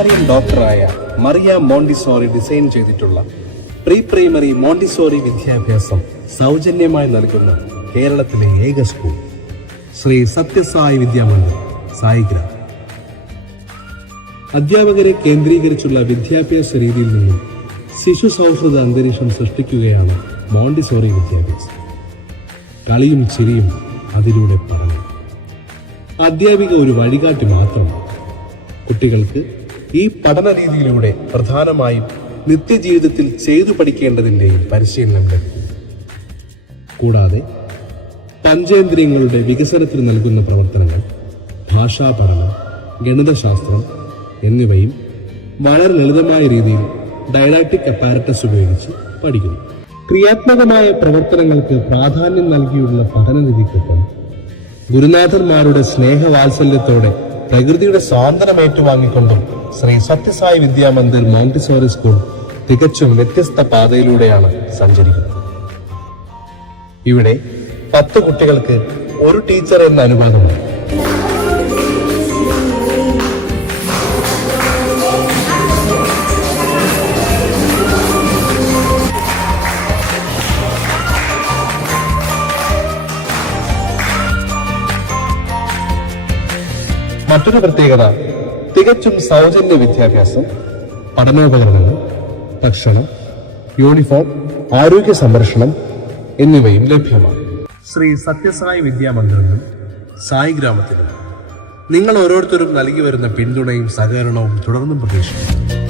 Italian ഡോക്ടറായ Mariya Montessori design ചെയ്തിട്ടുള്ള pre primary Montessori വിദ്യാഭ്യാസം സൗജന്യമായി നൽകുന്ന കേരളത്തിലെ ഏക സ്കൂൾ ശ്രീ സത്യസായി വിദ്യാമന്ദിർ സായിഗ്രാം. അധ്യാപകരെ കേന്ദ്രീകരിച്ചുള്ള വിദ്യാഭ്യാസ രീതിയിൽ നിന്നും ശിശു സൗഹൃദ അന്തരീക്ഷം സൃഷ്ടിക്കുകയാണ് മോണ്ടിസോറി വിദ്യാഭ്യാസം. കളിയും ചിരിയും അതിലൂടെ പറഞ്ഞു. അധ്യാപിക ഒരു വഴികാട്ടി മാത്രമാണ്. കുട്ടികൾക്ക് ഈ പഠന രീതിയിലൂടെ പ്രധാനമായും നിത്യജീവിതത്തിൽ ചെയ്തു പഠിക്കേണ്ടതിൻ്റെയും പരിശീലനം ലഭിക്കും. കൂടാതെ പഞ്ചേന്ദ്രിയങ്ങളുടെ വികസനത്തിന് നൽകുന്ന പ്രവർത്തനങ്ങൾ, ഭാഷാ പഠനം, ഗണിതശാസ്ത്രം എന്നിവയും വളരെ ലളിതമായ രീതിയിൽ ഡൈഡാക്റ്റിക് അപ്പാരറ്റസ് ഉപയോഗിച്ച് പഠിക്കുന്നു. ക്രിയാത്മകമായ പ്രവർത്തനങ്ങൾക്ക് പ്രാധാന്യം നൽകിയുള്ള പഠനരീതിക്കൊപ്പം ഗുരുനാഥന്മാരുടെ സ്നേഹവാത്സല്യത്തോടെ പ്രകൃതിയുടെ സ്വാതന്ത്ര്യം ഏറ്റുവാങ്ങിക്കൊണ്ടും ശ്രീ സത്യസായി വിദ്യാമന്ദിർ മോണ്ടിസോറി സ്കൂൾ തികച്ചും വ്യത്യസ്ത പാതയിലൂടെയാണ് സഞ്ചരിക്കുന്നത്. ഇവിടെ 10 കുട്ടികൾക്ക് ഒരു ടീച്ചർ എന്ന അനുപാതമുണ്ട്. മറ്റൊരു പ്രത്യേകത തികച്ചും സൗജന്യ വിദ്യാഭ്യാസം, പഠനോപകരണങ്ങൾ, ഭക്ഷണം, യൂണിഫോം, ആരോഗ്യ സംരക്ഷണം എന്നിവയും ലഭ്യമാണ്. ശ്രീ സത്യസായി വിദ്യാമന്ദിറിനും സായി ഗ്രാമത്തിനും നിങ്ങൾ ഓരോരുത്തരും നൽകി വരുന്ന പിന്തുണയും സഹകരണവും തുടർന്നും പ്രതീക്ഷിക്കുന്നു.